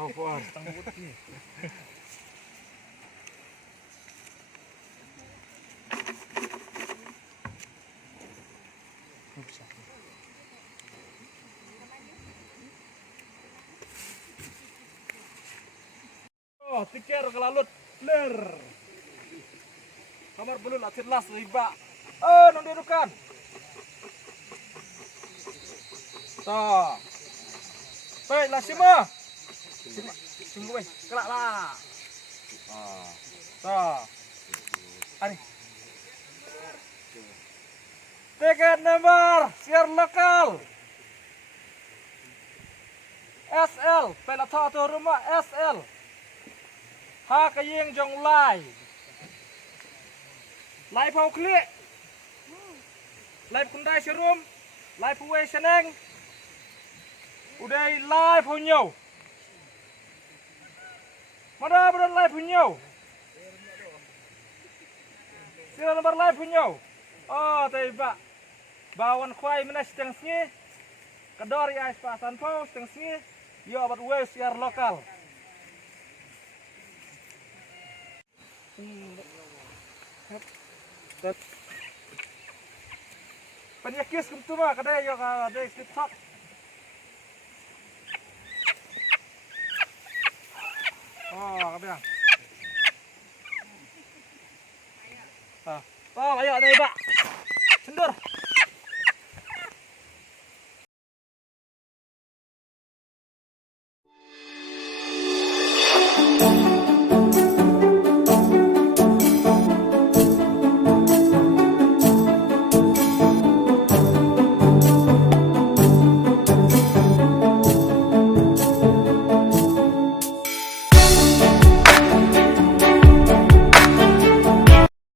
Oh, puan. Oh, tikar kelalut ler. Kamar belum lah cerlas riba. Oh, nondudukan. Toh. Baiklah semua. Tunggu weh, kelaklah. Toh. Ani. Tiket nomor siar lokal. SL, pela tho rumah SL. Ha kayeng jong lai. Lai phau klik. Lai kundai serum. Lai puwe seneng. Udai lai phau nyau. Mana beran lai phau nyau. Sila nomor lai phau nyau. Oh, tiba. Bawan kwai mana seteng sengi. Kedor ya pasan phau seteng sengi. Yo abat we siar lokal. Penyakit kumtu mah kadai yo kadai TikTok. Oh, kabiang. Oh, ayo dai, Pak. Sendur.